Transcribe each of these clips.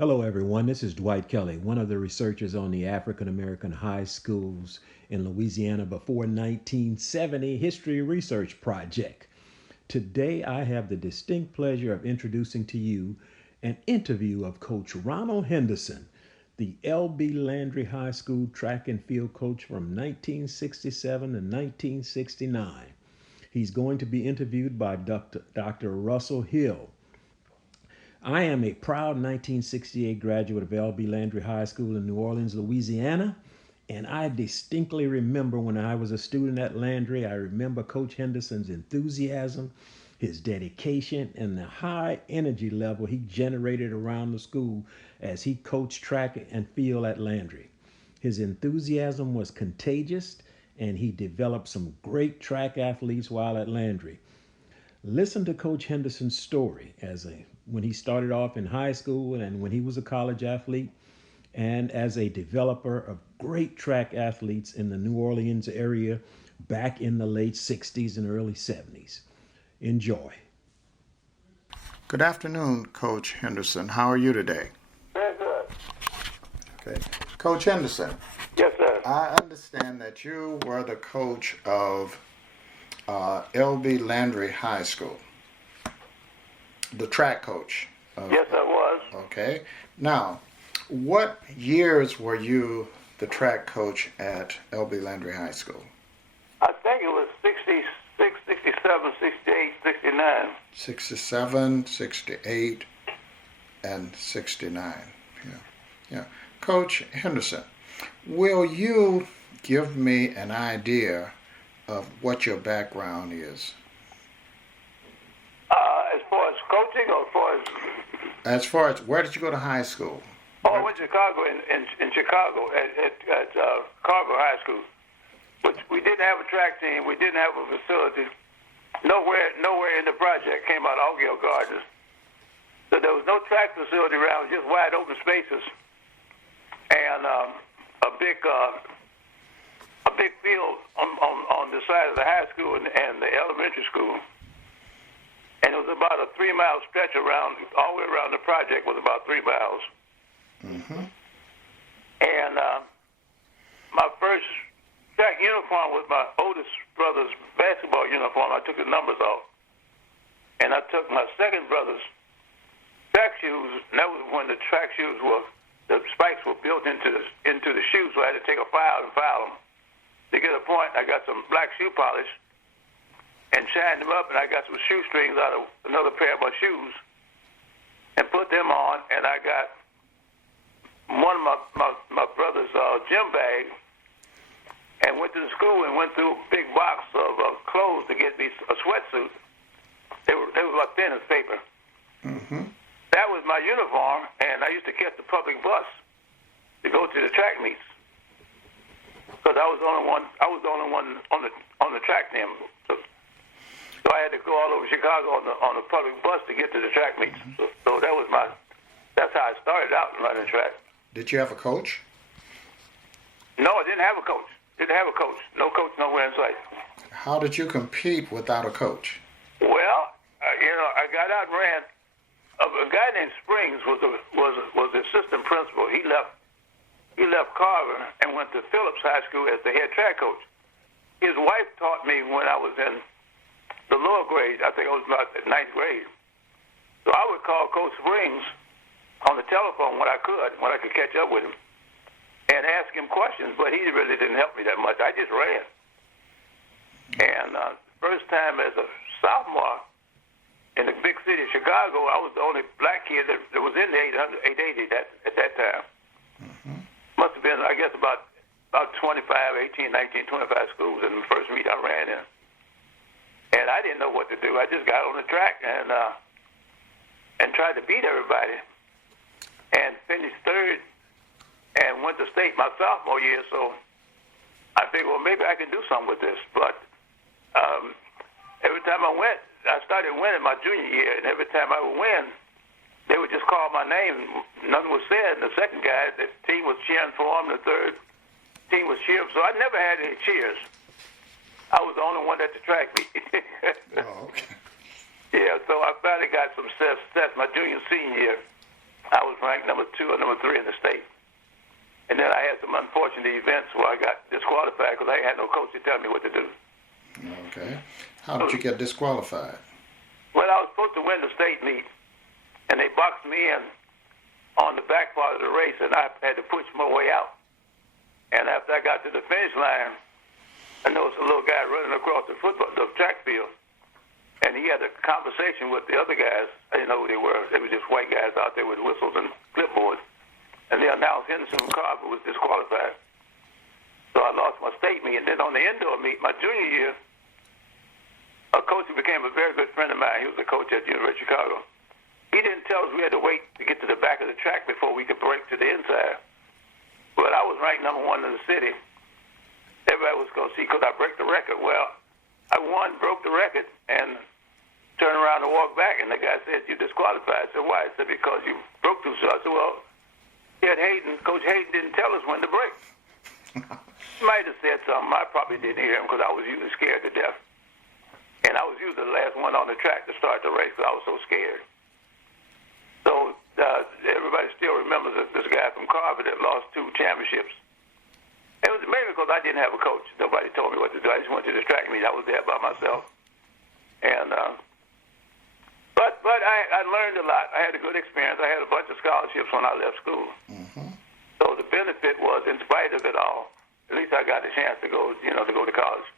Hello, everyone. This is Dwight Kelly, one of the researchers on the African American high schools in Louisiana before 1970 History Research Project. Today, I have the distinct pleasure of introducing to you an interview of Coach Ronald Henderson, the L.B. Landry High School track and field coach from 1967 to 1969. He's going to be interviewed by Dr. Russell Hill. I am a proud 1968 graduate of L.B. Landry High School in New Orleans, Louisiana. And I distinctly remember when I was a student at Landry, I remember Coach Henderson's enthusiasm, his dedication, and the high energy level he generated around the school as he coached track and field at Landry. His enthusiasm was contagious, and he developed some great track athletes while at Landry. Listen to Coach Henderson's story when he started off in high school and when he was a college athlete, and as a developer of great track athletes in the New Orleans area back in the late 60s and early 70s. Enjoy. Good afternoon, Coach Henderson. How are you today? Very good. Okay. Coach Henderson, Yes, sir. I understand that you were the coach of L.B. Landry High School, the track coach. Yes, I was. Okay. Now, what years were you the track coach at L.B. Landry High School? I think it was 66, 67, 68, 69. 67, 68, and 69. Yeah. Coach Henderson, will you give me an idea of what your background is? As far as coaching or As far as, where did you go to high school? I went to Chicago, in Chicago at Cargo High School. But we didn't have a track team. We didn't have a facility. Nowhere in the project came out of Augill Gardens. So there was no track facility around, just wide open spaces. And a big field on the side of the high school and the elementary school. And it was about a 3-mile stretch around, all the way around the project was about 3 miles. Mm-hmm. And my first track uniform was my oldest brother's basketball uniform. I took the numbers off. And I took my second brother's track shoes, and that was when the track shoes the spikes were built into the shoes, so I had to take a file and file them. To get a point, I got some black shoe polish and shined them up, and I got some shoestrings out of another pair of my shoes and put them on, and I got one of my brother's gym bag and went to the school and went through a big box of clothes to get me a sweatsuit. They were like thin as paper. Mm-hmm. That was my uniform, and I used to catch the public bus to go to the track meets because I was the only one on the track team. So I had to go all over Chicago on the public bus to get to the track meets. So that's how I started out running track. Did you have a coach? No, I didn't have a coach. No coach nowhere in sight. How did you compete without a coach? Well, I got out and ran. A guy named Springs was the assistant principal. He left Carver and went to Phillips High School as the head track coach. His wife taught me when I was in the lower grade. I think I was about the 9th grade. So I would call Coach Springs on the telephone when I could catch up with him, and ask him questions. But he really didn't help me that much. I just ran. And first time as a sophomore in the big city of Chicago, I was the only black kid that was in the 880 at that time. Mm-hmm. Must have been, I guess, about 25, 18, 19, 25 schools in the first meet I ran in. And I didn't know what to do. I just got on the track and tried to beat everybody and finished third and went to state my sophomore year. So I figured, well, maybe I can do something with this. But every time I went, I started winning my junior year, and every time I would win, they would just call my name. Nothing was said. And the second guy, the team was cheering for him. The third team was cheering. So I never had any cheers. I was the only one at the track meet. Oh, okay. Yeah, so I finally got some success my junior, senior year. I was ranked number 2 or number 3 in the state. And then I had some unfortunate events where I got disqualified because I had no coach to tell me what to do. Okay. How did you get disqualified? Well, I was supposed to win the state meet, and they boxed me in on the back part of the race, and I had to push my way out. And after I got to the finish line, I noticed a little guy running across the track field, and he had a conversation with the other guys. I didn't know who they were. They were just white guys out there with whistles and clipboards. And they announced Henderson from Carver was disqualified. So I lost my state meet. And then on the indoor meet, my junior year, a coach who became a very good friend of mine, he was a coach at the University of Chicago. He didn't tell us we had to wait to get to the back of the track before we could break to the inside. But I was ranked number 1 in the city. Everybody was going to see, could I break the record? Well, I won, broke the record, and turned around and walked back. And the guy said, "You disqualified." I said, "Why?" I said, "Because you broke too soon." I said, "Well, Coach Hayden didn't tell us when to break." He might have said something. I probably didn't hear him because I was usually scared to death. And I was usually the last one on the track to start the race because I was so scared. So everybody still remembers this guy from Carver that lost 2 championships. It was maybe because I didn't have a coach. Nobody told me what to do. I just went to the track meet. I was there by myself. And but I learned a lot. I had a good experience. I had a bunch of scholarships when I left school. Mm-hmm. So the benefit was, in spite of it all, at least I got a chance to go, to go to college.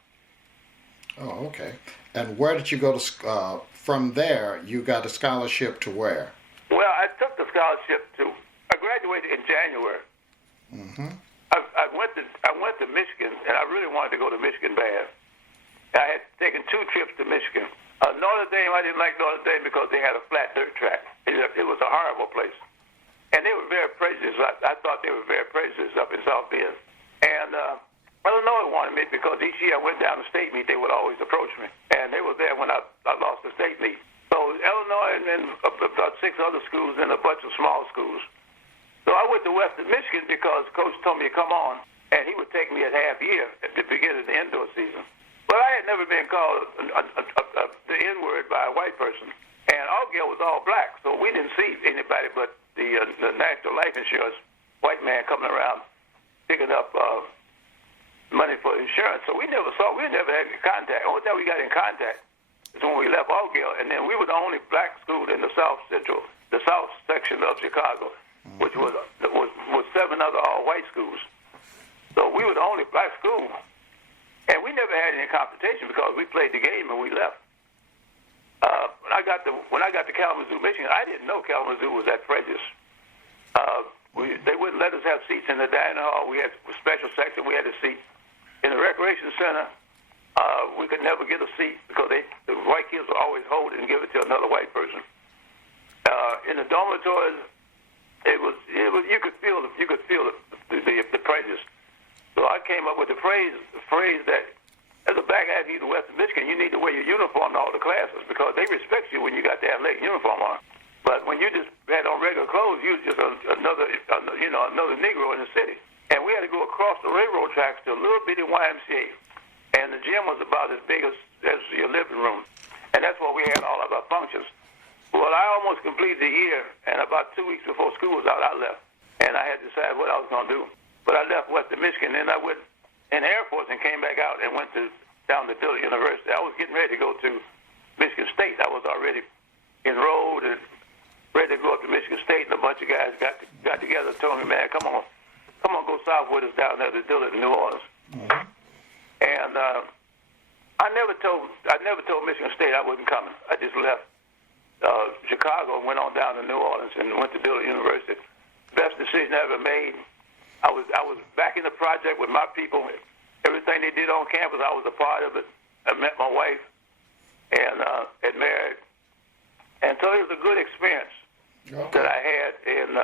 Oh, okay. And where did you go to? From there, you got a scholarship to where? Well, I took the scholarship I graduated in January. Mm-hmm. I went to Michigan, and I really wanted to go to Michigan bad. I had taken 2 trips to Michigan. Notre Dame, I didn't like Notre Dame because they had a flat dirt track. It was a horrible place. And they were very prejudiced. I thought they were very prejudiced up in South Bend. And Illinois wanted me because each year I went down to state meet, they would always approach me. And they were there when I lost the state meet. So Illinois and then about 6 other schools and a bunch of small schools. So I went to Western Michigan because Coach told me to come on, and he would take me at half year at the beginning of the indoor season. But I had never been called the N-word by a white person. And L.I.A.L.O was all black, so we didn't see anybody but the National Life Insurance white man coming around picking up money for insurance. So we never had any contact. Only time we got in contact is when we left L.I.A.L.O, and then we were the only black school in the South section of Chicago, which was 7 other all-white schools. So we were the only black school. And we never had any confrontation because we played the game and we left. When I got to Kalamazoo, Michigan, I didn't know Kalamazoo was that prejudiced. They wouldn't let us have seats in the dining hall. We had a special section. We had a seat in the recreation center. We could never get a seat because the white kids would always hold it and give it to another white person. In the dormitories, it was you could feel the prejudice. So I came up with the phrase that as a black athlete in Western Michigan, you need to wear your uniform to all the classes because they respect you when you got the athletic uniform on. But when you just had on regular clothes, you was just another Negro in the city. And we had to go across the railroad tracks to a little bitty YMCA. And the gym was about as big as your living room. And that's where we had all of our functions. Well, I almost completed the year, and about 2 weeks before school was out, I left. And I had to decide what I was going to do. But I left Western Michigan, and I went in the Air Force and came back out and went down to Dillard University. I was getting ready to go to Michigan State. I was already enrolled and ready to go up to Michigan State, and a bunch of guys got together and told me, "Man, come on, go south with us down there to Dillard in New Orleans." Mm-hmm. And I never told Michigan State I wasn't coming. I just left Chicago and went on down to New Orleans and went to Dillard University. Best decision I ever made. I was back in the project with my people. Everything they did on campus, I was a part of it. I met my wife and had married. And so it was a good experience that I had. And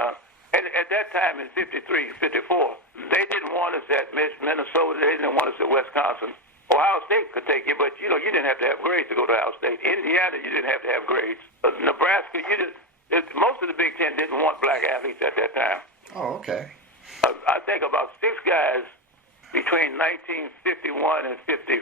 at that time in 53, 54, they didn't want us at Minnesota. They didn't want us at Wisconsin. Ohio State could take you, but, you didn't have to have grades to go to Ohio State. Indiana, you didn't have to have grades. Nebraska, most of the Big Ten didn't want black athletes at that time. Oh, okay. I think about 6 guys between 1951 and 56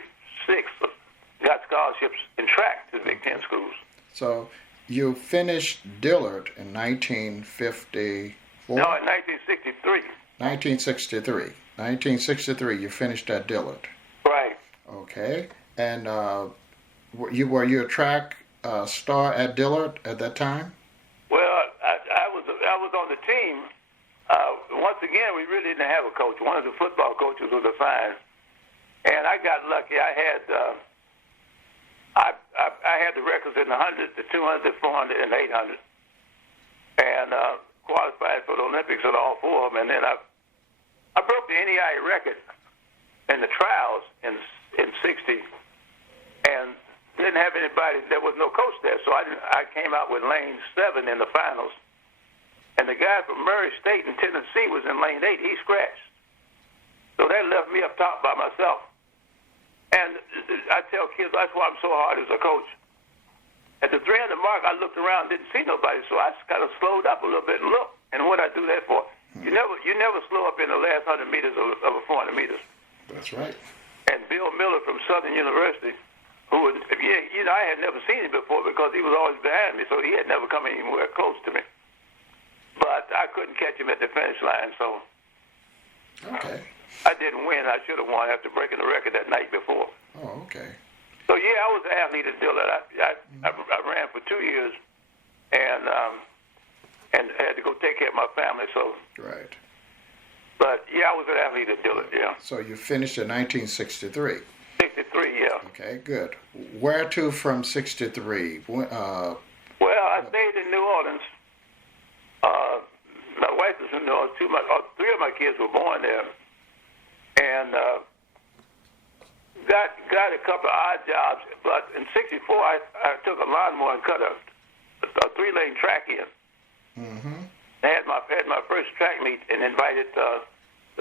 got scholarships in track to the Big Ten schools. So you finished Dillard in 1954? No, in 1963. 1963. 1963, you finished at Dillard. Right. Okay. And were you a track star at Dillard at that time? Well, I was on the team. Once again, we really didn't have a coach. One of the football coaches was assigned, and I got lucky. I had the records in the 100, the 200, the 400, and 800, and qualified for the Olympics at all four of them. And then I broke the NEI record in the trials in '60, and didn't have anybody. There was no coach there, so I came out with lane 7 in the finals. And the guy from Murray State in Tennessee was in lane 8. He scratched. So that left me up top by myself. And I tell kids, that's why I'm so hard as a coach. At the 300 mark, I looked around, didn't see nobody, so I kind of slowed up a little bit and looked. And what I do that for? You never slow up in the last 100 meters of a 400 meters. That's right. And Bill Miller from Southern University, who was, I had never seen him before because he was always behind me, so he had never come anywhere close to me. But I couldn't catch him at the finish line, so okay. I didn't win. I should have won after breaking the record that night before. Oh, okay. So yeah, I was an athlete at Dillard. I ran for 2 years, and had to go take care of my family. So right. But yeah, I was an athlete at Dillard. Yeah. So you finished in 1963. 63, yeah. Okay, good. Where to from '63? Well, I stayed in New Orleans. My wife was in New Orleans. 3 of my kids were born there, and got a couple of odd jobs. But in '64, I took a lawnmower and cut a 3-lane track in. Mm-hmm. I had my first track meet and invited the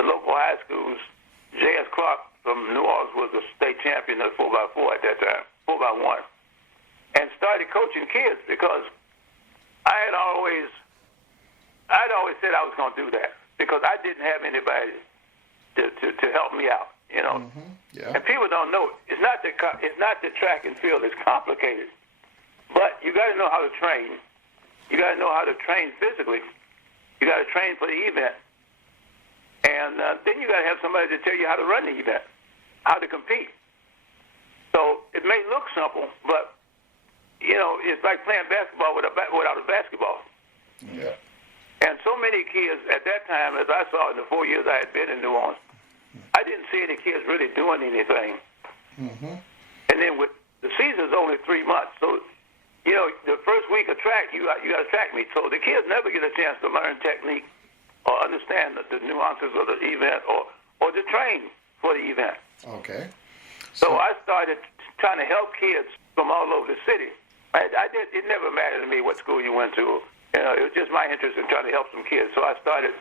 local high schools. J.S. Clark from New Orleans was the state champion of 4x4 at that time, 4x1, and started coaching kids because I'd always said I was going to do that because I didn't have anybody to help me out, you know. Mm-hmm. Yeah. And people don't know it's not the track and field. It's complicated, but you got to know how to train. You got to know how to train physically. You got to train for the event, and then you got to have somebody to tell you how to run the event, how to compete. So it may look simple, but you know it's like playing basketball without a basketball. Yeah. And so many kids at that time, as I saw in the 4 years I had been in New Orleans, I didn't see any kids really doing anything. Mm-hmm. And then with the season's only 3 months, so you know the first week of track you got a track meet, so the kids never get a chance to learn technique or understand the nuances of the event or to train for the event. Okay. So I started trying to help kids from all over the city. It never mattered to me what school you went to. You know, it was just my interest in trying to help some kids. So I started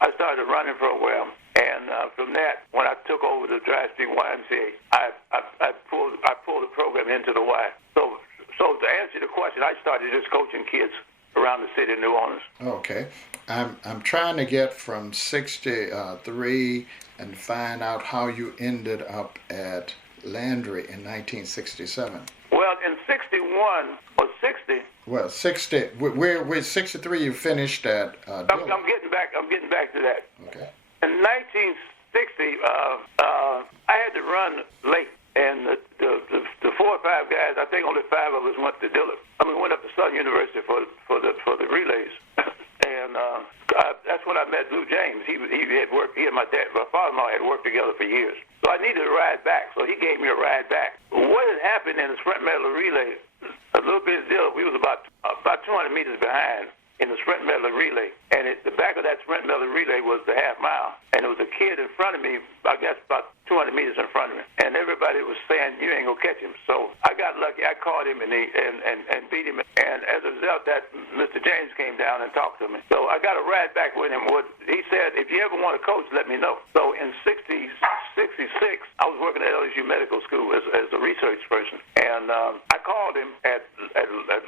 a running program, and from that, when I took over the Dry Street YMCA, I pulled the program into the Y. So to answer the question, I started just coaching kids around the city of New Orleans. Okay. I'm trying to get from '63 and find out how you ended up at Landry in 1967. Well, in '61 or '60. Well, 60. With 63, you finished at. I'm getting back to that. Okay. In 1960, I had to run late, and the 4 or 5 guys, I think only 5 of us went to Dillard. Went up to Southern University for the relays, and that's when I met Blue James. He had worked. He and my father-in-law had worked together for years. So I needed a ride back. So he gave me a ride back. What had happened in the sprint medley relay? A little bit of Dillard. We was about 200 meters behind in the sprint medley relay, and the back of that sprint medley relay was the half mile, and there was a kid in front of me, I guess about 200 meters in front of me, and everybody was saying, "You ain't gonna catch him." So I got lucky. I caught him and beat him, and as a result, that Mr. James came down and talked to me. So I got a ride back with him. He said, "If you ever want to coach, let me know." So in '66, I was working at LSU Medical School as a research person, and I called him at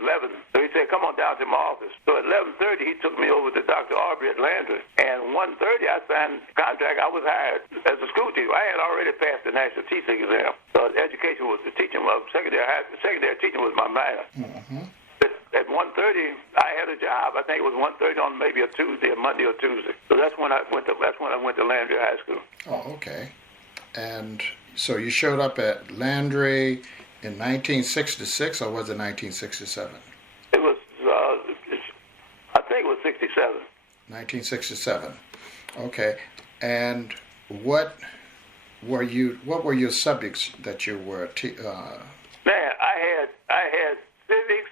11. So he said, "Come on down to my office." So at 11:30, he took me over to Dr. Aubrey at Landry, and 1:30, I signed the contract. I was hired as a school teacher. I had already passed the national teaching exam. So education was the teaching. Well, secondary teaching was my minor. Mm-hmm. at 1:30, I had a job. I think it was 1:30 on maybe a Tuesday, a Monday or Tuesday. So that's when I went to Landry High School. Oh, okay. And so you showed up at Landry in 1966, or was it 1967? It was, I think it was 67. 1967. Okay. And what were your subjects that you were Man, I had civics,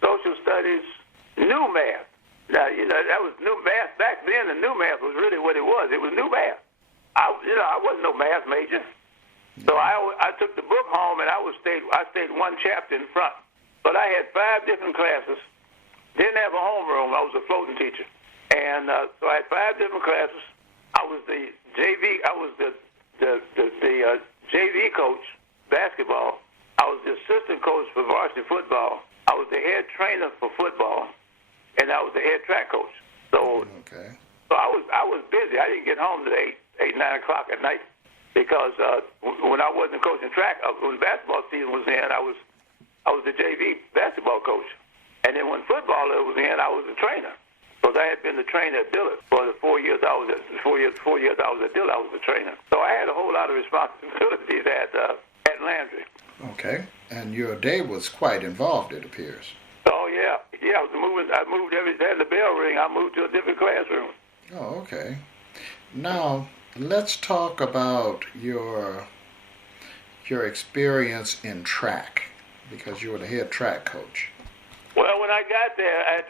social studies, new math. Now, that was new math. Back then, the new math was really what it was. It was new math. I wasn't no math major. So I took the book home and I stayed one chapter in front. But I had 5 different classes. Didn't have a homeroom. I was a floating teacher. And so I had 5 different classes. I was the JV. I was the JV coach, basketball. I was the assistant coach for varsity football. I was the head trainer for football, and I was the head track coach. So, okay. So I was busy. I didn't get home till 8, 9 o'clock at night because when I wasn't coaching track, when basketball season was in, I was the JV basketball coach, and then when football was in, I was the trainer. Because I had been the trainer at Dillard for the 4 years I was at Dillard. I was the trainer. So I had a whole lot of responsibilities at Landry. Okay. And your day was quite involved, it appears. Oh yeah. I moved every day. The bell ring. I moved to a different classroom. Oh, okay. Now let's talk about your experience in track, because you were the head track coach. Well, when I got there,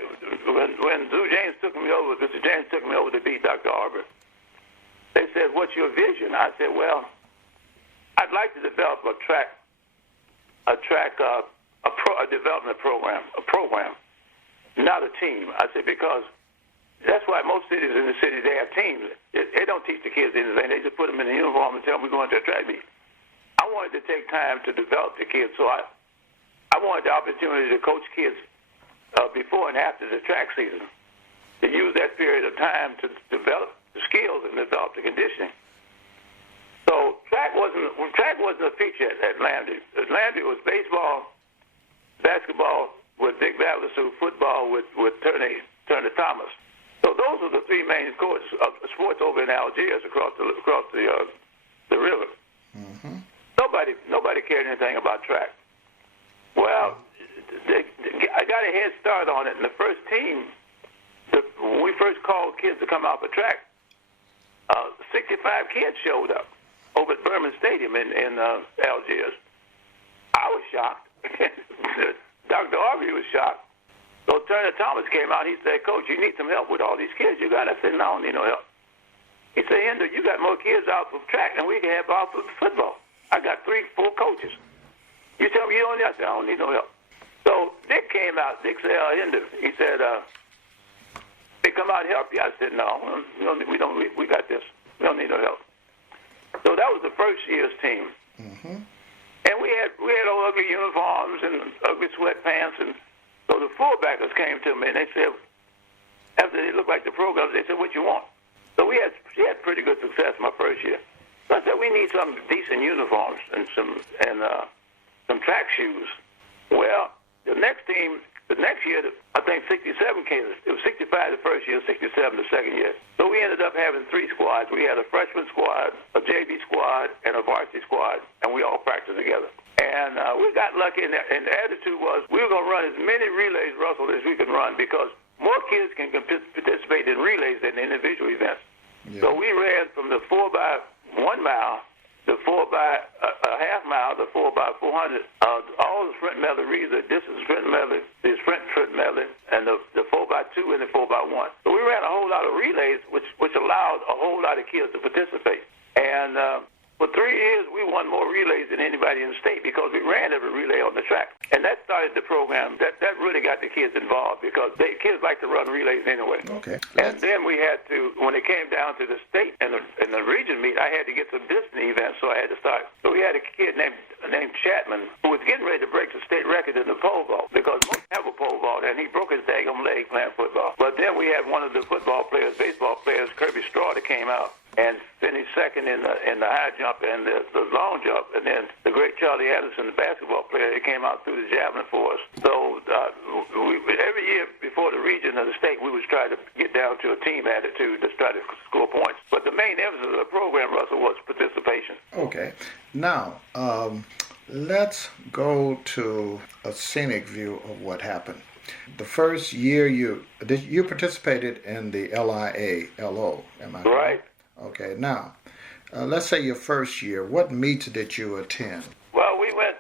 when Mr. James took me over to be Dr. Arbor, they said, "What's your vision?" I said, "Well, I'd like to develop a development program, not a team." I said, because that's why most cities in the city, they have teams. They don't teach the kids anything. They just put them in a uniform and tell them we're going to a track meet. I wanted to take time to develop the kids, so I wanted the opportunity to coach kids before and after the track season, to use that period of time to develop the skills and develop the conditioning. So track wasn't a feature at Landry. At Landry was baseball, basketball with Dick Valdez, football with Turner Thomas. So those are the 3 main sports over in Algiers across the river. Mm-hmm. Nobody cared anything about track. Well, I got a head start on it. In the first team, when we first called kids to come out for track, 65 kids showed up over at Berman Stadium in Algiers. I was shocked. Dr. Aubrey was shocked. So Turner Thomas came out. He said, "Coach, you need some help with all these kids you got." I said, "No, I don't need no help." He said, "Hinder, you got more kids out for track than we can have out for football. I got 3, 4 coaches. You tell me you don't need." I said, "I don't need no help." So Dick came out. Dick said, "Hinder," he said, "They come out and help you." I said, "No, we got this. We don't need no help." So that was the first year's team. Mm-hmm. And we had old ugly uniforms and ugly sweatpants, and so the fullbackers came to me and they said, after they looked like the programs, they said, "What you want?" So we had pretty good success my first year. So I said, "We need some decent uniforms and some track shoes." Well, the next year, I think 67 came. It was 65 the first year, 67 the second year. So we ended up having 3 squads. We had a freshman squad, a JV squad, and a varsity squad, and we all practiced together. And we got lucky, and the attitude was we were going to run as many relays, Russell, as we could run, because more kids can participate in relays than individual events. Yeah. So we ran from the 4 by 1 mile, the 4 by a half mile, the 4 by 400, all the sprint medley reads, the distance sprint medley, the sprint medley, and the 4 by 2 and the 4 by 1. So we ran a whole lot of relays, which allowed a whole lot of kids to participate. And for 3 years, we won more relays than anybody in the state because we ran every relay on the track. And that started the program. That really got the kids involved because kids like to run relays anyway. Okay. And then we had to, when it came down to the state and the region meet, I had to get some distance events, so I had to start. So we had a kid named Chapman who was getting ready to break the state record in the pole vault because we don't have a pole vault, and he broke his daggum leg playing football. But then we had one of the baseball players, Kirby Straw, that came out. and finished second in the high jump and the long jump. And then the great Charlie Anderson, the basketball player, he came out through the javelin for us. So every year before the region and the state, we would try to get down to a team attitude to try to score points. But the main emphasis of the program, Russell, was participation. Okay. Now, let's go to a scenic view of what happened. The first year you participated in the L.I.A.L.O, am I right? Okay. Now, let's say your first year. What meets did you attend? Well, we went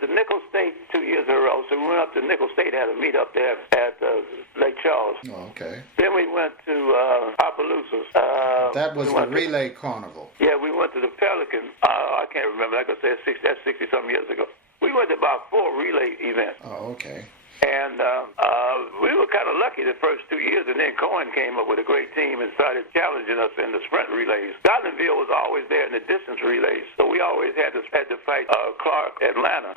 to Nickel State 2 years in a row. So we went up to Nickel State, had a meet up there at Lake Charles. Oh, okay. Then we went to Opelousas. That was the relay carnival. Yeah, we went to the Pelican. I can't remember. Like I said, that's 60-something years ago. We went to about 4 relay events. Oh, okay. And we were kind of lucky the first 2 years, and then Cohen came up with a great team and started challenging us in the sprint relays. Scotlandville was always there in the distance relays, so we always had to fight Cohen Atlanta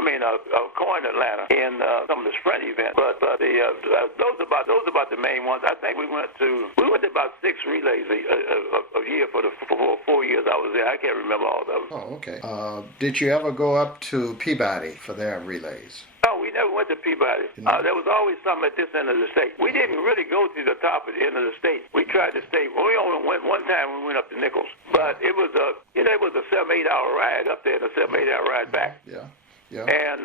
in some of the sprint events. But those are about the main ones. I think we went to about 6 relays a year for the 4 years I was there. I can't remember all of them. Oh, okay. Did you ever go up to Peabody for their relays? No, we never went to Peabody. There was always something at this end of the state. We didn't really go to the top of the end of the state. We tried to stay. We only went one time when we went up to Nichols, but it was a 7-8 hour ride up there and a 7-8 hour ride back. Yeah. And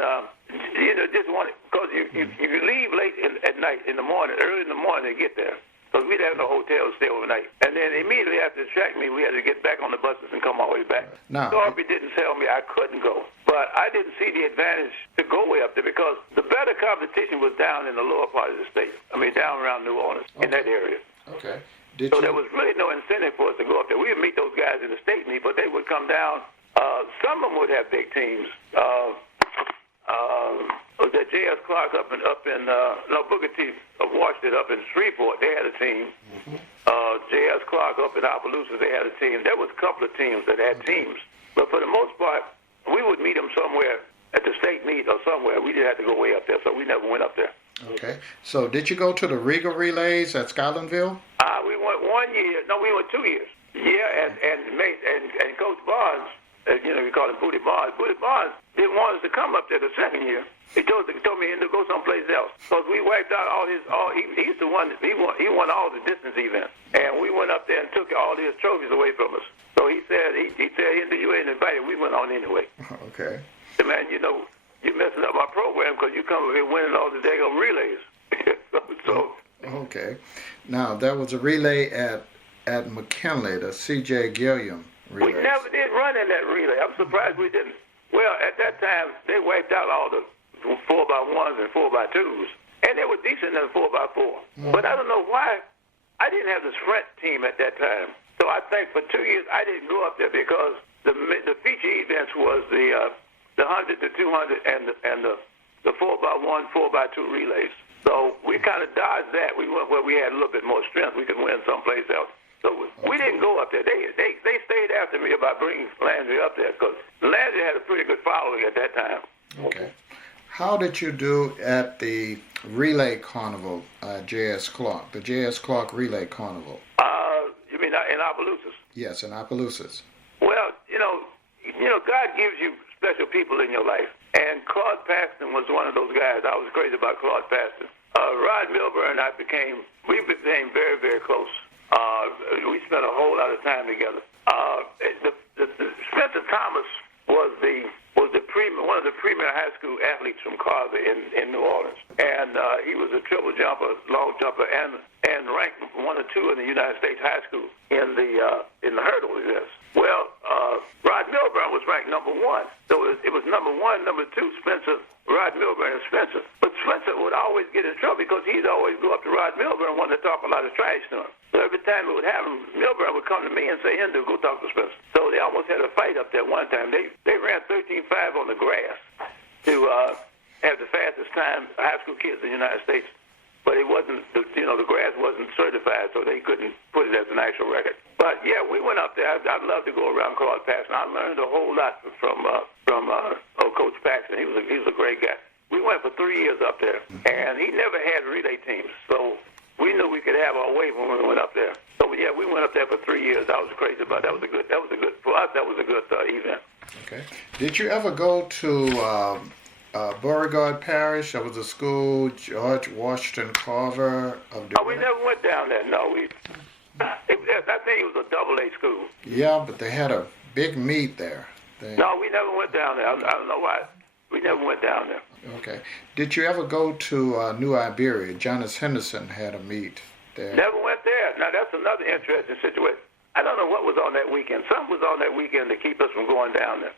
just wanted because you leave late at night in the morning, early in the morning to get there. Because we didn't have no hotel to stay overnight. And then immediately after the track meet, we had to get back on the buses and come all the way back. Now, Darby didn't tell me I couldn't go. But I didn't see the advantage to go way up there because the better competition was down in the lower part of the state. I mean, down around New Orleans, in that area. Okay. So there was really no incentive for us to go up there. We would meet those guys in the state meet, but they would come down. Some of them would have big teams. Was that J.S. Clark up in Booker T of Washington up in Shreveport? They had a team. J.S. Clark up in Opelousas, they had a team. There was a couple of teams that had teams, but for the most part, we would meet them somewhere at the state meet or somewhere. We didn't have to go way up there, so we never went up there. Okay. So did you go to the Regal relays at Scotlandville? We went 1 year. No, we went 2 years. Yeah, and Coach Barnes. We call him Booty Barnes. Booty Barnes didn't want us to come up there the second year. He told me to go someplace else because we wiped out he's the one. He won all the distance events, and we went up there and took all his trophies away from us. So he said you ain't invited. We went on anyway. Okay. Man, you're messing up my program because you come over here winning all the daggone relays. Okay. Now there was a relay at McKinley, the C.J. Gilliam relay. We never did run in that relay. I'm surprised we didn't. Well, at that time, they wiped out all the 4x1s and 4x2s, and they were decent in the 4x4. Mm-hmm. But I don't know why I didn't have the sprint team at that time. So I think for 2 years I didn't go up there because the feature events was the 100, the 200, and the 4x1, 4x2 relays. So we kind of dodged that. We went where we had a little bit more strength. We could win someplace else. So we didn't go up there. They stayed after me about bringing Landry up there because Landry had a pretty good following at that time. Okay. How did you do at the relay carnival, J.S. Clark, the J.S. Clark Relay Carnival? You mean in Opelousas? Yes, in Opelousas. Well, God gives you special people in your life, and Claude Paxton was one of those guys. I was crazy about Claude Paxton. Rod Milburn and I became very, very close. We spent a whole lot of time together. Spencer Thomas was one of the premier high school athletes from Carver in New Orleans, and he was a triple jumper, long jumper, and ranked 1 or 2 in the United States high school in the hurdle events. Well, Rod Milburn was ranked number 1, so it was number 1, number 2, Spencer, Rod Milburn, and Spencer. But Spencer would always get in trouble because he'd always go up to Rod Milburn and want to talk a lot of trash to him. So every time we would have him, Milburn would come to me and say, Hindu, go talk to Spencer. So they almost had a fight up there one time. They ran 13.5 on the grass to have the fastest time high school kids in the United States. But it wasn't, the grass wasn't certified, so they couldn't put it as an actual record. But yeah, we went up there. I'd love to go around Claude Paxton. I learned a whole lot from Coach Paxton. He was a great guy. We went for 3 years up there, and he never had relay teams. So we knew we could have our way when we went up there. So yeah, we went up there for 3 years. I was crazy about that. For us, that was a good event. Okay. Did you ever go to Beauregard Parish? That was a school, George Washington Carver of the. Oh, we never went down there. No, I think it was a AA school. Yeah, but they had a big meet there. No, we never went down there. I don't know why. We never went down there. Okay. Did you ever go to New Iberia? Jonas Henderson had a meet there. Never went there. Now, that's another interesting situation. I don't know what was on that weekend. Something was on that weekend to keep us from going down there.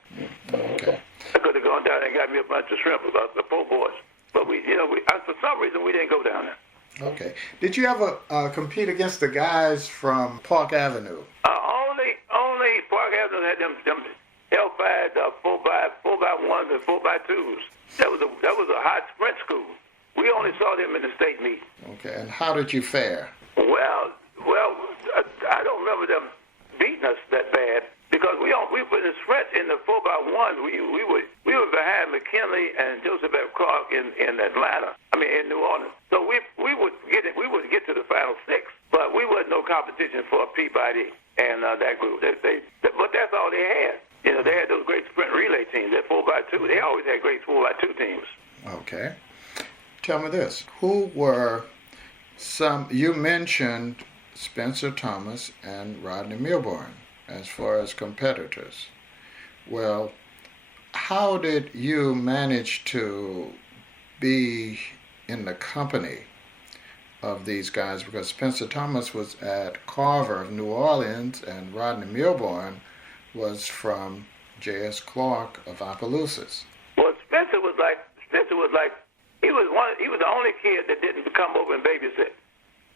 Okay. I could have gone down there and got me a bunch of shrimp about the po' boys. But for some reason, we didn't go down there. Okay. Did you ever compete against the guys from Park Avenue? Only Park Avenue had them L5, 4x1s and 4x2s. That was a hot sprint school. We only saw them in the state meet. Okay. And how did you fare? Well, I don't remember them beating us that bad because we were in the sprint in the 4x1s. We were behind McKinley and Joseph F. Clark in Atlanta. In New Orleans. So we would get to the final six, but we wasn't no competition for Peabody and that group. But that's all they had. They had those great sprint relay teams. That 4x2. They always had great 4x2 teams. Okay. Tell me this: who were you mentioned Spencer Thomas and Rodney Milburn as far as competitors. Well, how did you manage to be in the company of these guys? Because Spencer Thomas was at Carver of New Orleans and Rodney Milburn was from J.S. Clark of Opelousas. Well, Spencer was like he was the only kid that didn't come over and babysit.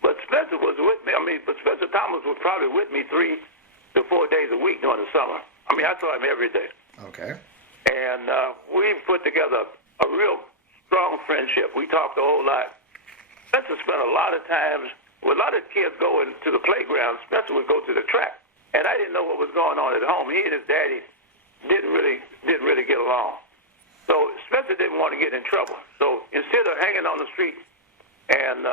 But Spencer was with me. But Spencer Thomas was probably with me 3 to 4 days a week during the summer. I saw him every day. Okay. And we put together a real strong friendship. We talked a whole lot. Spencer spent a lot of times with a lot of kids going to the playground. Spencer would go to the track, and I didn't know what was going on at home. He and his daddy didn't really get along. So Spencer didn't want to get in trouble. So instead of hanging on the street and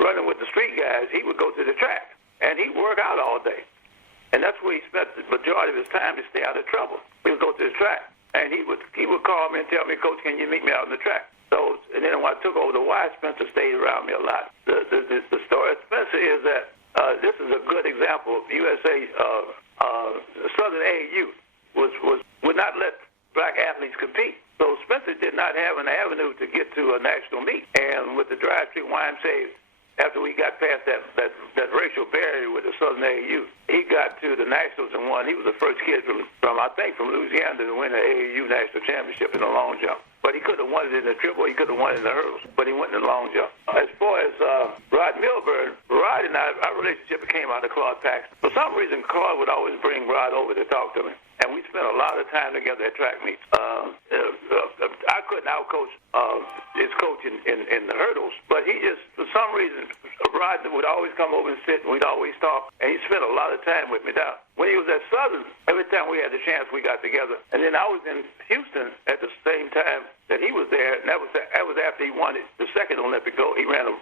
running with the street guys, he would go to the track, and he'd work out all day. And that's where he spent the majority of his time to stay out of trouble. He would go to the track, and he would call me and tell me, "Coach, can you meet me out on the track?" So, and then when I took over the Y, Spencer stayed around me a lot. The story of Spencer is that this is a good example of USA. Southern AAU would not let black athletes compete. So Spencer did not have an avenue to get to a national meet. And with the Drive Street YMCA, after we got past that racial barrier with the Southern AAU, he got to the Nationals and won. He was the first kid from Louisiana to win the AAU national championship in the long jump. But he could have won it in the triple, he could have won it in the hurdles, but he went in the long jump. As far as Rod Milburn, Rod and I, our relationship came out of Claude Paxton. For some reason, Claude would always bring Rod over to talk to me. And we spent a lot of time together at track meets. I couldn't outcoach his coach in the hurdles, but he just, for some reason, Rod would always come over and sit, and we'd always talk, and he spent a lot of time with me. Now, when he was at Southern, every time we had the chance, we got together. And then I was in Houston at the same time that he was there, and that was after he won the second Olympic gold. He ran a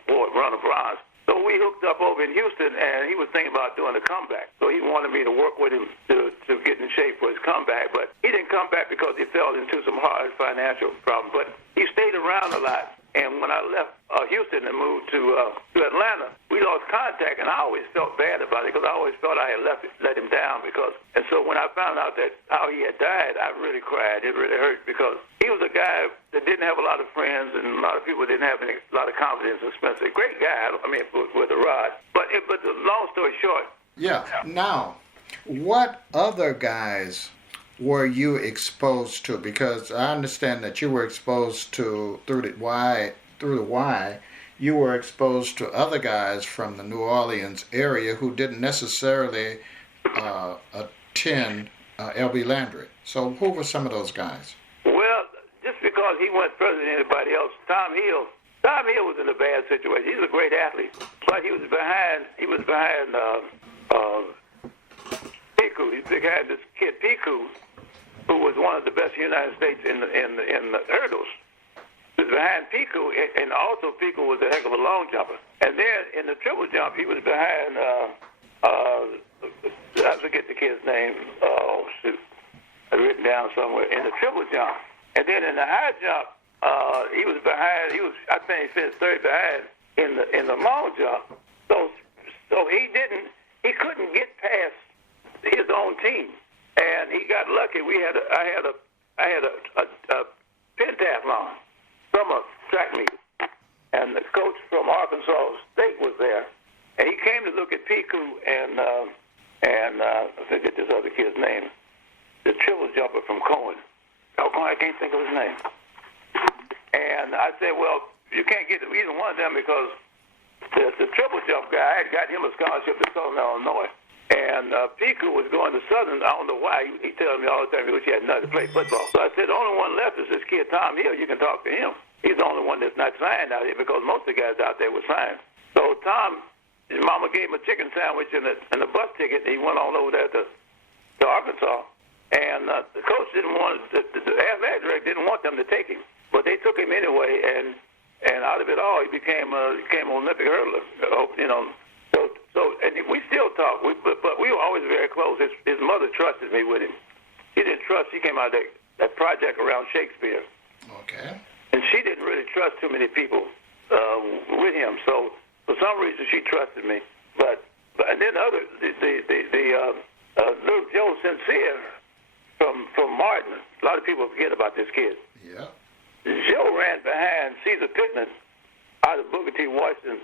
bronze. So we hooked up over in Houston, and he was thinking about doing a comeback. So he wanted me to work with him to get in shape for his comeback. But he didn't come back because he fell into some hard financial problems. But he stayed around a lot. And when I left Houston and moved to Atlanta, we lost contact, and I always felt bad about it because I always felt I had let him down. And so when I found out that how he had died, I really cried. It really hurt because he was a guy that didn't have a lot of friends, and a lot of people didn't have a lot of confidence in Spencer. Great guy, with a rod. But the long story short. Yeah. Now, what other guys were you exposed to? Because I understand that you were exposed to through the Y, you were exposed to other guys from the New Orleans area who didn't necessarily attend L.B. Landry. So who were some of those guys? Well, just because he went further than anybody else, Tom Hill was in a bad situation. He's a great athlete, but he was behind Piku. He was behind this kid Piku, who was one of the best in the United States in the hurdles. behind Pico, and also Pico was a heck of a long jumper. And then in the triple jump, he was behind, I forget the kid's name. Oh, shoot. I written down somewhere. In the triple jump. And then in the high jump, he was behind, I think he finished third behind in the long jump. So he couldn't get past his own team. And he got lucky. I had a pentathlon summer track meet, and the coach from Arkansas State was there, and he came to look at Piku and I forget this other kid's name, the triple jumper from Cohen. I can't think of his name. And I said, well, you can't get either one of them because the triple jump guy, I had got him a scholarship to Southern Illinois. And Piku was going to Southern. I don't know why. He tells me all the time he wish he had nothing to play football. So I said, the only one left is this kid, Tom Hill. You can talk to him. He's the only one that's not signed out here because most of the guys out there were signed. So Tom, his mama gave him a chicken sandwich and a bus ticket, and he went on over there to Arkansas. And the coach didn't want, the athletic director didn't want them to take him. But they took him anyway, and out of it all, he became an Olympic hurdler, you know. So and we still talk, but we were always very close. His mother trusted me with him. She didn't trust. She came out of that project around Shakespeare. Okay. And she didn't really trust too many people with him. So for some reason, she trusted me. But and then little Joe Sincere from Martin. A lot of people forget about this kid. Yeah. Joe ran behind Caesar Pittman out of Booker T. Washington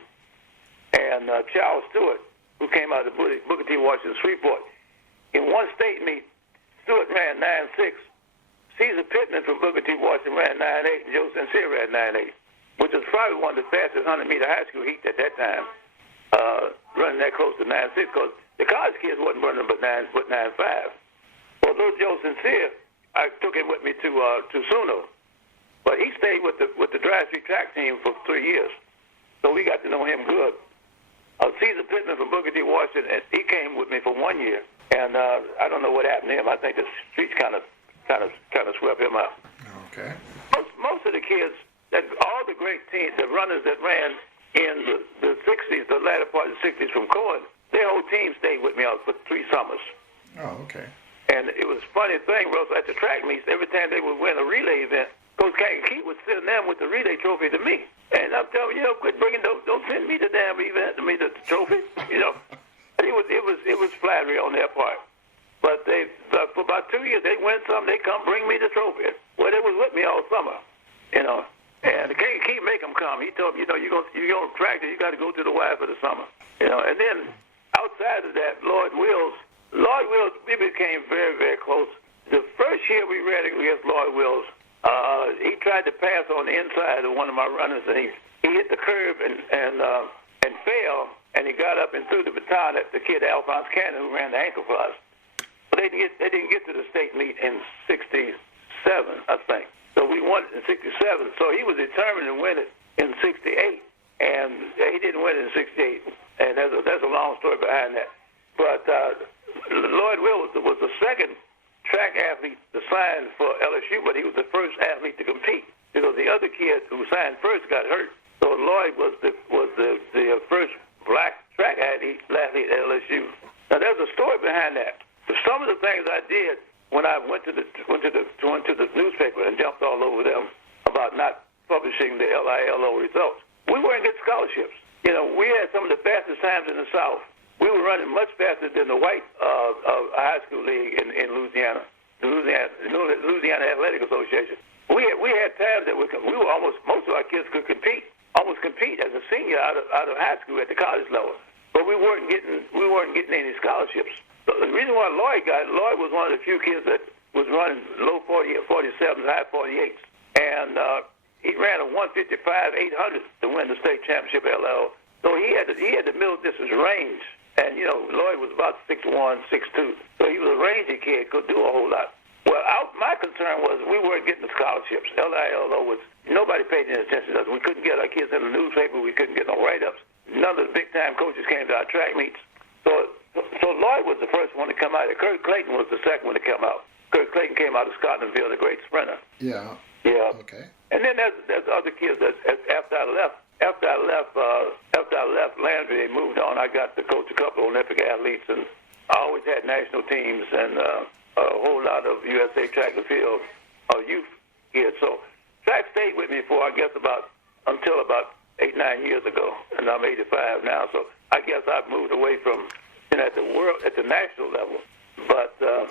and Charles Stewart, who came out of Booker T. Washington Shreveport. In one state meet, Stewart ran 9.6. Caesar Pittman from Booker T. Washington ran 9.8, and Joe Sincere ran 9.8, which was probably one of the fastest 100-meter high school heats at that time, running that close to 9.6, because the college kids wasn't running but 9.5. Well, little Joe Sincere, I took him with me to Suno, but he stayed with the Dry Street track team for 3 years, so we got to know him good. Caesar Pittman from Booker T. Washington, and he came with me for 1 year, and I don't know what happened to him. I think the streets kind of swept him up. Okay. Most of the kids, all the great teams, the runners that ran in the 60s, the latter part of the 60s from Cohen, their whole team stayed with me for 3 summers. Oh, okay. And it was a funny thing, Russ, at the track meets, every time they would win a relay event, Coach Kankakee would send them with the relay trophy to me. And I'm telling you, quit bringing don't send me the damn event, to me the trophy. You know, it was flattery on their part. But for about 2 years, they win some, they come bring me the trophy. Well, they was with me all summer, you know. And the Kankakee make them come. He told me, you know, you're gonna practice, you got to go to the wire for the summer, you know. And then outside of that, Lloyd Wills, we became very, very close. The first year we ran against Lloyd Wills, he tried to pass on the inside of one of my runners, and he hit the curve and fell, and he got up and threw the baton at the kid Alphonse Cannon, who ran the ankle for us. But they didn't get to the state meet in '67, I think. So we won it in '67. So he was determined to win it in '68, and he didn't win it in '68. And there's a long story behind that. But Lloyd Will was the second track athlete to sign for LSU, but he was the first athlete to compete because the other kid who signed first got hurt. So Lloyd was the first black track athlete at LSU. Now there's a story behind that. Some of the things I did when I went to the newspaper and jumped all over them about not publishing the L.I.A.L.O results, we weren't getting scholarships. You know, we had some of the fastest times in the South. We were running much faster than the white high school league in Louisiana, the Louisiana Athletic Association. We had times that we were almost, most of our kids could compete as a senior out of high school at the college level, but we weren't getting any scholarships. So the reason why Lloyd was one of the few kids that was running low 47s, high 48s, and he ran a 155-800 to win the state championship at L.I.A.L.O. So he had the middle distance range. And, you know, Lloyd was about 6'1", 6'2". So he was a rangy kid, could do a whole lot. Well, my concern was we weren't getting the scholarships. L.I.A.L.O was, nobody paid any attention to us. We couldn't get our kids in the newspaper. We couldn't get no write-ups. None of the big-time coaches came to our track meets. So Lloyd was the first one to come out. Kurt Clayton was the second one to come out. Kurt Clayton came out of Scotlandville, the great sprinter. Yeah. Yeah. Okay. And then there's other kids that after I left Landry, they moved on. I got to coach a couple of Olympic athletes, and I always had national teams and a whole lot of USA track and field youth kids. So track stayed with me for, I guess, until about 8-9 years ago, and I'm 85 now. So I guess I've moved away from at the national level. But I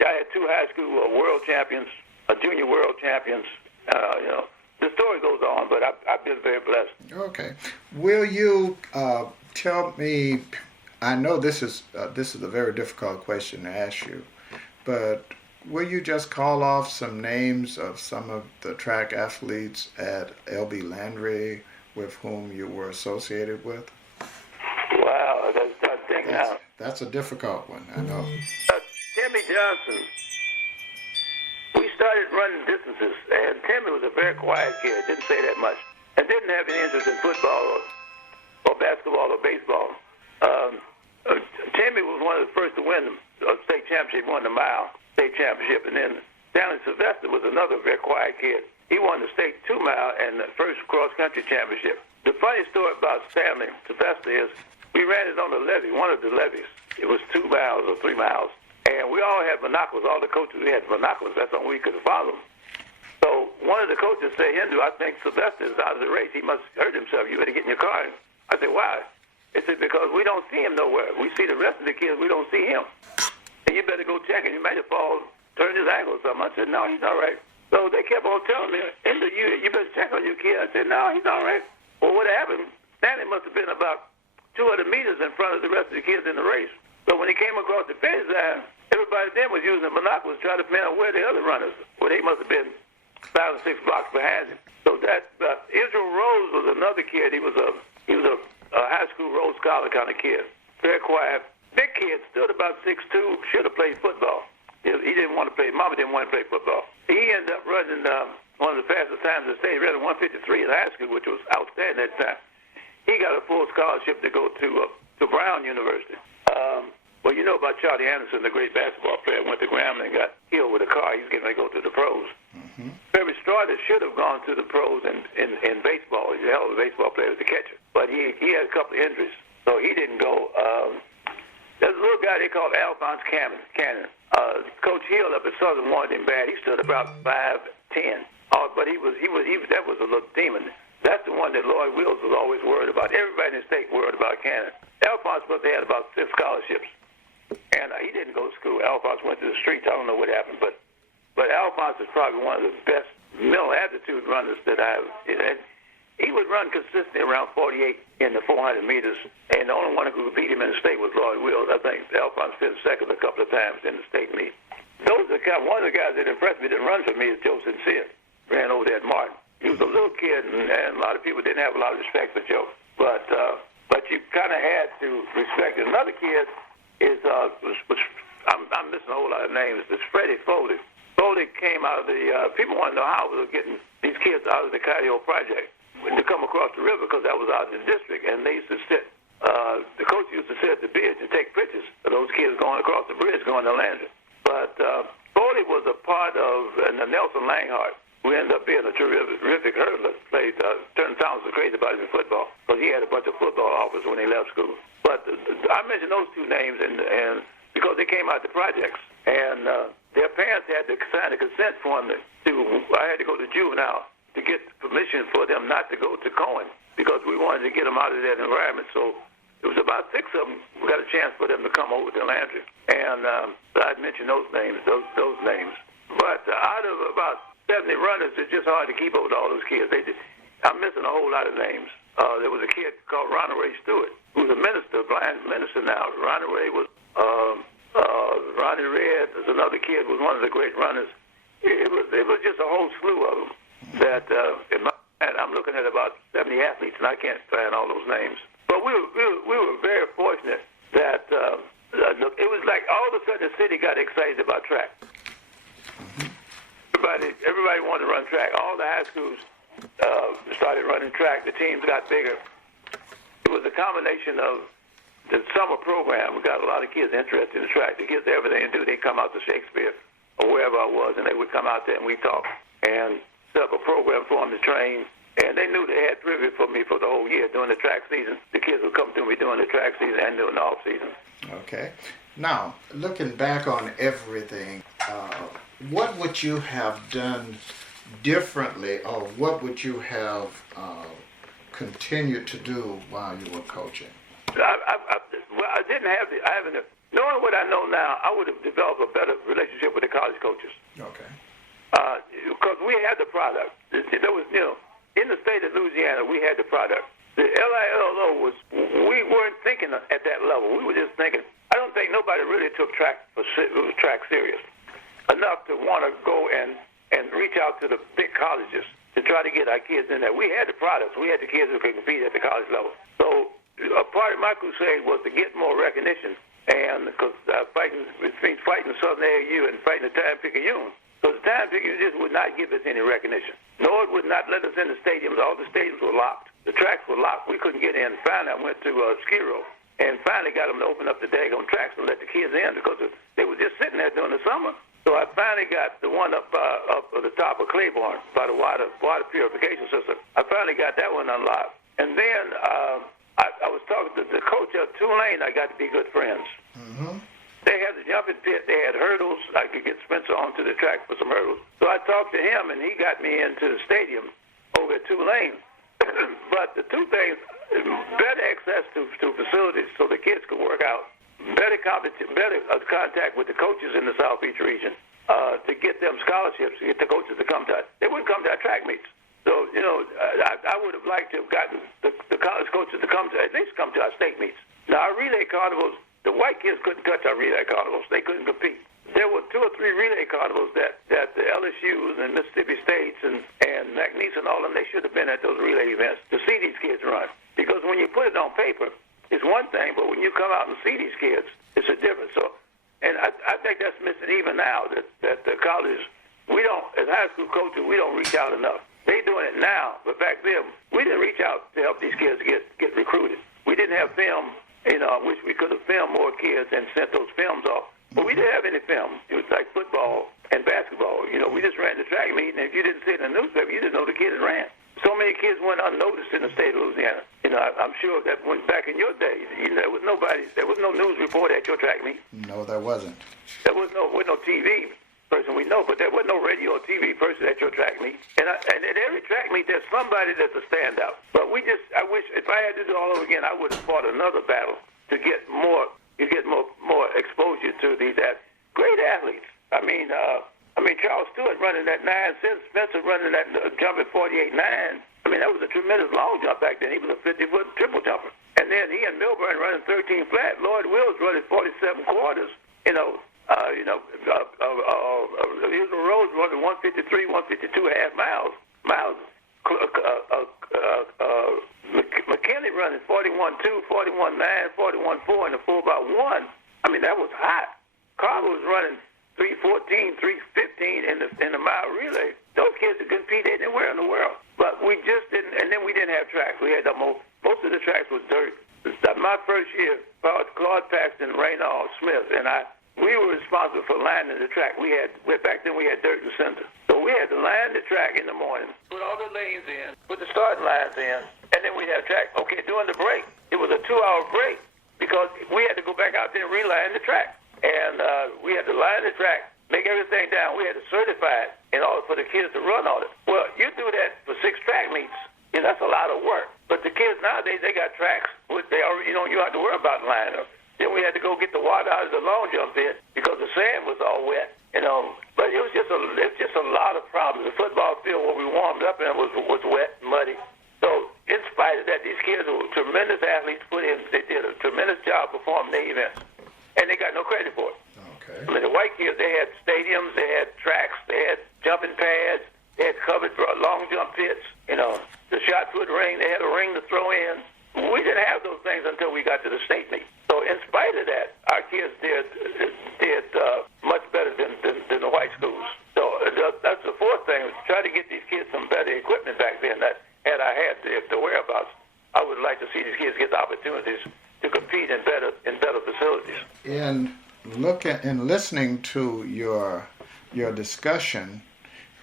had 2 high school world champions, junior world champions. The story goes on, but I've been very blessed. Okay. Will you tell me? I know this is a very difficult question to ask you, but will you just call off some names of some of the track athletes at L.B. Landry with whom you were associated with? Wow, that's a thing now. That's a difficult one, I know. Timmy Johnson. We started running distances, and Timmy was a very quiet kid, didn't say that much, and didn't have any interest in football or basketball or baseball. Timmy was one of the first to win a state championship, won the mile state championship, and then Stanley Sylvester was another very quiet kid. He won the state 2-mile and the first cross-country championship. The funny story about Stanley Sylvester is we ran it on the levee, one of the levees. It was 2 miles or 3 miles. And we all had binoculars. All the coaches, we had binoculars. That's all we could follow. So one of the coaches said, Hindu, I think Sylvester is out of the race. He must hurt himself. You better get in your car. I said, why? He said, because we don't see him nowhere. We see the rest of the kids. We don't see him. And you better go check him. You might have turned his ankle or something. I said, no, he's all right. So they kept on telling me, Hindu, you better check on your kid. I said, no, he's all right. Well, what happened? Stanley must have been about 200 meters in front of the rest of the kids in the race. So when he came across the finish line, everybody then was using binoculars trying to find out where the other runners. Well, they must have been 5 or 6 blocks behind him. So that Israel Rose was another kid. He was a high school Rhodes Scholar kind of kid, very quiet, big kid, stood about 6'2", should have played football. He didn't want to play. Mama didn't want to play football. He ended up running one of the fastest times in the state. He ran 153 in high school, which was outstanding at the time. He got a full scholarship to go to Brown University. Well, you know about Charlie Anderson, the great basketball player, went to Grambling and got killed with a car. He's getting ready to go to the pros. Mm-hmm. Barry Stroyer should have gone to the pros in baseball. He's a hell of a baseball player as a catcher. But he had a couple of injuries, so he didn't go. There's a little guy they called Alphonse Cannon. Coach Hill up at Southern wanted him bad. He stood about 5'10". But that was a little demon. That's the one that Lloyd Wills was always worried about. Everybody in the state worried about Cannon. Alphonse must have had about 6 scholarships. And he didn't go to school. Alphonse went to the streets. I don't know what happened, but Alphonse is probably one of the best mental aptitude runners that I've. He would run consistently around 48 in the 400 meters, and the only one who could beat him in the state was Lloyd Wills. I think Alphonse finished second a couple of times in the state meet. One of the guys that impressed me that run for me is Joe Sincere. Ran over there at Martin. He was a little kid, and a lot of people didn't have a lot of respect for Joe, but you kind of had to respect it. Another kid is I'm missing a whole lot of names. It's Freddie Foley. Foley came out of the people want to know how we were getting these kids out of the cadre project to come across the river because that was out in the district, and they used to sit. The coach used to sit at the bridge and take pictures of those kids going across the bridge going to Landry. But Foley was a part of Nelson Langhart, who ended up being a terrific hurdler. Played Turner Thomas was crazy about his football because he had a bunch of football offers when he left school. But I mentioned those 2 names and because they came out the projects, and their parents had to sign a consent form I had to go to juvenile to get permission for them not to go to Cohen because we wanted to get them out of that environment. So it was about 6 of them. We got a chance for them to come over to Landry, and I'd mention those names. But out of about 70 runners, it's just hard to keep up with all those kids. I'm missing a whole lot of names. There was a kid called Ronald Ray Stewart, who's a minister, blind minister now. Ronald Ray was Ronnie Red. There's another kid who was one of the great runners. It was just a whole slew of them. That I'm looking at about 70 athletes, and I can't find all those names. But we were very fortunate that it was like all of a sudden the city got excited about track. Everybody wanted to run track. All the high schools started running track. The teams got bigger. It was a combination of the summer program. We got a lot of kids interested in the track. The kids, everything to do, they come out to Shakespeare or wherever I was, and they would come out there and we talk. and set up a program for them to train. And they knew they had privilege for me for the whole year during the track season. The kids would come to me during the track season and during the off season. Okay. Now, looking back on everything, what would you have done differently, or what would you have continued to do while you were coaching? I didn't have the. I haven't. Knowing what I know now, I would have developed a better relationship with the college coaches. Okay. Because we had the product. There was, in the state of Louisiana, we had the product. The L.I.A.L.O was. We weren't thinking at that level. We were just thinking. I don't think nobody really took track serious enough to want to go and reach out to the big colleges to try to get our kids in there. We had the products. We had the kids who could compete at the college level. So a part of my crusade was to get more recognition, and because fighting Southern AAU and fighting the Time-Picayune. So the Time-Picayune just would not give us any recognition. Nor it would not let us in the stadiums. All the stadiums were locked. The tracks were locked. We couldn't get in. Finally, I went to Skiro and finally got them to open up the daggone tracks and let the kids in because they were just sitting there during the summer. So I finally got the one up at the top of Claiborne by the water purification system. I finally got that one unlocked. And then I was talking to the coach of Tulane. I got to be good friends. Mm-hmm. They had the jumping pit. They had hurdles. I could get Spencer onto the track for some hurdles. So I talked to him, and he got me into the stadium over at Tulane. But the two things, better access to facilities so the kids could work out, better contact with the coaches in the South Beach region to get them scholarships, to get the coaches to come to us. They wouldn't come to our track meets. So, I would have liked to have gotten the college coaches to at least come to our state meets. Now, our relay carnivals, the white kids couldn't touch our relay carnivals. They couldn't compete. There were 2 or 3 relay carnivals that the LSUs and Mississippi States and McNeese and all of them, they should have been at those relay events to see these kids run. Because when you put it on paper, it's one thing, but when you come out and see these kids, it's a difference. So, and I think that's missing even now, that the colleges, we don't, as high school coaches, we don't reach out enough. They doing it now, but back then, we didn't reach out to help these kids get recruited. We didn't have film. I wish we could have filmed more kids and sent those films off. But we didn't have any film. It was like football and basketball. We just ran the track meet, and if you didn't see it in the newspaper, you didn't know the kids ran. So many kids went unnoticed in the state of Louisiana. I'm sure that when back in your days, there was no news reporter at your track meet. No, there wasn't. There was no TV person we know, but there was no radio or TV person at your track meet. And at every track meet, there's somebody that's a standout. But I wish, if I had to do it all over again, I would have fought another battle to get more exposure to these great athletes. I mean, Charles Stewart running that 9, Spencer running that jumping 48.9. I mean, that was a tremendous long jump back then. He was a 50-foot triple jumper. And then he and Milburn running 13 flat. Lloyd Wills running 47 quarters. Israel Rose running 153, 152 half miles. McKinney running 41.2, 41.9, 41.4 in the 4x1. I mean, that was hot. Carver was running 3:14, 3:15 in the mile relay. Those kids could compete anywhere in the world. But we just didn't, and then we didn't have tracks. We had most of the tracks was dirt. My first year, Claude Paxton, Reynald Smith, and we were responsible for lining the track. Back then we had dirt and center. So we had to line the track in the morning, put all the lanes in, put the starting lines in, and then we'd have track. Okay, during the break, it was a 2-hour break because we had to go back out there and reline the track. And we had to line the track, make everything down. We had to certify it in order for the kids to run on it. Well, you do that for 6 track meets, that's a lot of work. But the kids nowadays, they got tracks. They already, you don't have to worry about lining them. Then we had to go get the water out of the long jump pit because the sand was all wet, But it was just a lot of problems. The football field where we warmed up in was wet and muddy. So in spite of that, these kids were tremendous athletes. They did a tremendous job performing their events, and they got no credit for it. Okay. I mean, the white kids, they had stadiums, they had tracks, they had jumping pads, they had covered long jump pits. The shot put ring, they had a ring to throw in. We didn't have those things until we got to the state meet. So in spite of that, our kids did much better than the white schools. So that's the fourth thing, was try to get these kids some better equipment back then. That had I had the whereabouts, I would like to see these kids get the opportunities to compete in better facilities. In listening to your discussion,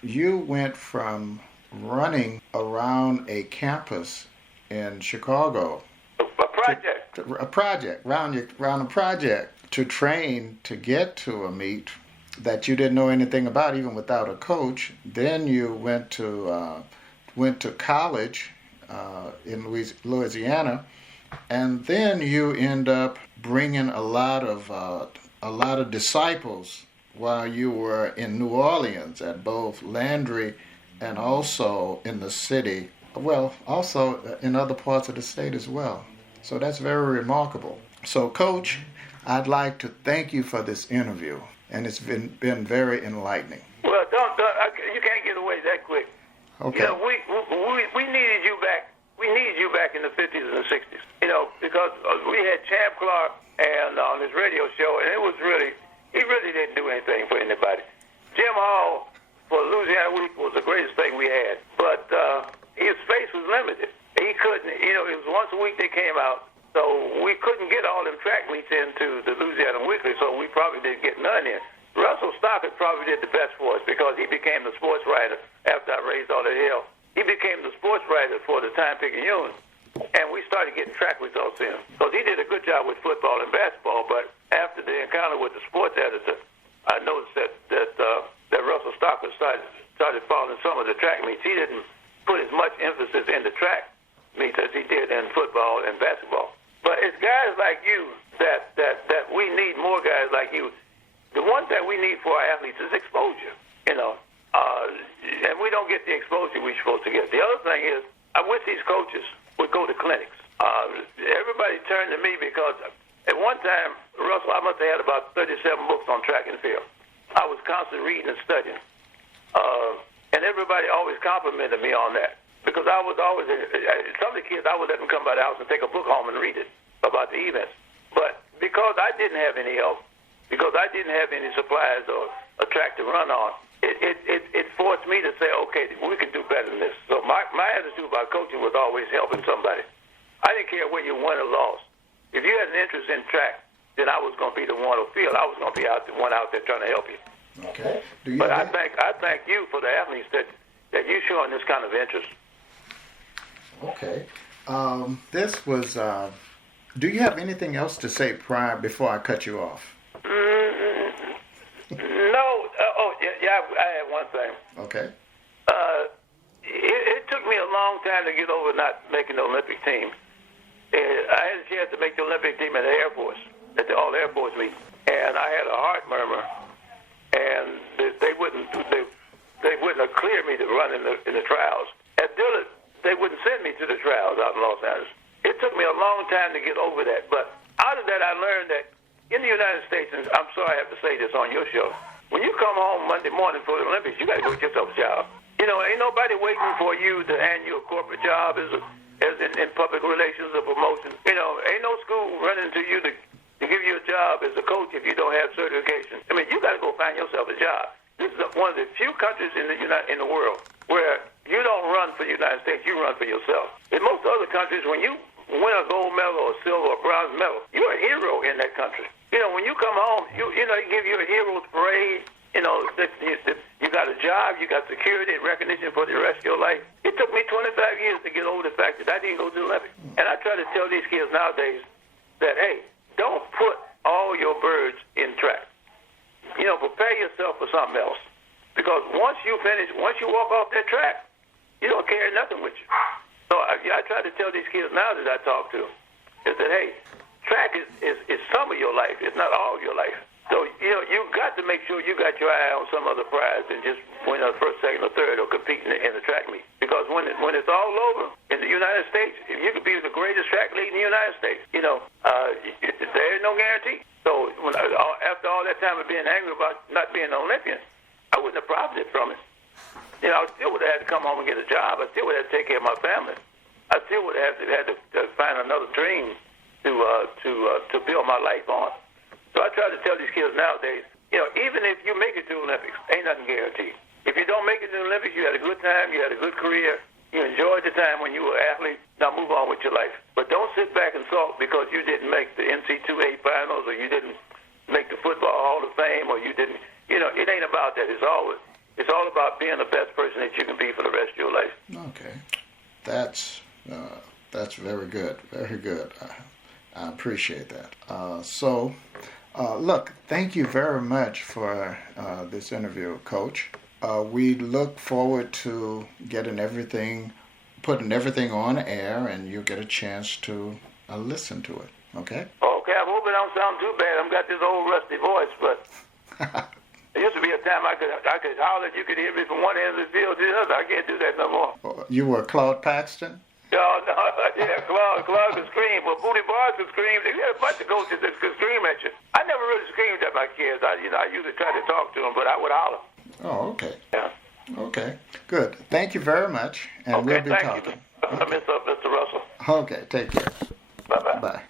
you went from running around a campus in Chicago, A project. a project, round a project, to train to get to a meet that you didn't know anything about, even without a coach. Then you went to college in Louisiana, and then you end up bringing a lot of disciples while you were in New Orleans at both Landry and also in the city. Well, also in other parts of the state as well. So that's very remarkable. So, Coach, I'd like to thank you for this interview, and it's been very enlightening. Well, you can't get away that quick. Okay. You know, we needed you back. We needed you back in the 50s and 60s. You know, because we had Champ Clark and on his radio show, and he really didn't do anything for anybody. Jim Hall for Louisiana Week was the greatest thing we had, but his space was limited. He couldn't, you know, it was once a week they came out, so we couldn't get all them track meets into the Louisiana Weekly, so we probably didn't get none in. Russell Stockard probably did the best for us because he became the sports writer after I raised all that hell. He became the sports writer for the Time-Picayune, and we started getting track results in. Because he did a good job with football and basketball, but after the encounter with the sports editor, I noticed that Russell Stockard started following some of the track meets. He didn't put as much emphasis in the track meets as he did in football and basketball. But it's guys like you that we need more guys like you. The one thing we need for our athletes is exposure, you know, and we don't get the exposure we're supposed to get. The other thing is, I wish these coaches would go to clinics. Everybody turned to me because at one time, Russell, I must have had about 37 books on track and field. I was constantly reading and studying. And everybody always complimented me on that because I was always, some of the kids, I would let them come by the house and take a book home and read it about the events. But because I didn't have any help, because I didn't have any supplies or a track to run on, it forced me to say, okay, we can do better than this. So my attitude about coaching was always helping somebody. I didn't care whether you won or lost. If you had an interest in track, then I was going to be the one on field. I was going to be the one out there trying to help you. Okay. But I thank you for the athletes that you showing this kind of interest. Okay. This was. Do you have anything else to say before I cut you off? No. I had one thing. Okay. It took me a long time to get over not making the Olympic team. I had a chance to make the Olympic team at the Air Force, at the All Air Force meet, and I had a heart murmur, and they wouldn't have cleared me to run in the trials. At Dillard, they wouldn't send me to the trials out in Los Angeles. It took me a long time to get over that, but out of that I learned that in the United States, and I'm sorry I have to say this on your show, when you come home Monday morning for the Olympics, you got to go get yourself a job. You know, ain't nobody waiting for you to hand you a corporate job as in public relations or promotion. You know, ain't no school running to you to give you a job as a coach if you don't have certification. I mean, you got to go find yourself a job. This is one of the few countries in the world where you don't run for the United States, you run for yourself. In most other countries, when you win a gold medal or silver or bronze medal, you're a hero in that country. You know, when you come home, you know, they give you a hero's parade. You know, you got a job, you got security and recognition for the rest of your life. It took me 25 years to get over the fact that I didn't go to the Olympics. And I try to tell these kids nowadays that, hey, don't put all your birds in track. You know, prepare yourself for something else. Because once you walk off that track, you don't carry nothing with you. So I try to tell these kids now that I talk to, is that, hey, track is some of your life. It's not all of your life. So, you know, you got to make sure you got your eye on some other prize than just win a first, second, or third or compete in the track meet. Because when it's all over in the United States, if you could be the greatest track lead in the United States, you know, there is no guarantee. So after all that time of being angry about not being an Olympian, I wouldn't have profited from it. You know, I still would have had to come home and get a job. I still would have to take care of my family. I still would have had to find another dream to build my life on. So I try to tell these kids nowadays, you know, even if you make it to the Olympics, ain't nothing guaranteed. If you don't make it to the Olympics, you had a good time, you had a good career, you enjoyed the time when you were an athlete, now move on with your life. But don't sit back and sulk because you didn't make the NC2A finals or you didn't make the Football Hall of Fame or you didn't, you know, it ain't about that. It's all about being the best person that you can be for the rest of your life. Okay, that's very good, very good. I appreciate that. Look, thank you very much for this interview, Coach. We look forward to putting everything on air, and you'll get a chance to listen to it. Okay? Okay, I hope it don't sound too bad. I've got this old rusty voice, but there used to be a time I could holler, you could hear me from one end of the field to the other. I can't do that no more. You were Claude Paxton? No, yeah, Claude could scream, but Booty Bars could scream. They had a bunch of coaches that could scream at you. I never really screamed at my kids. I usually try to talk to them, but I would holler. Oh, okay. Yeah. Okay, good. Thank you very much, and we'll be talking. Okay, thank you, Mr. Russell. Okay, take care. Bye-bye. Bye.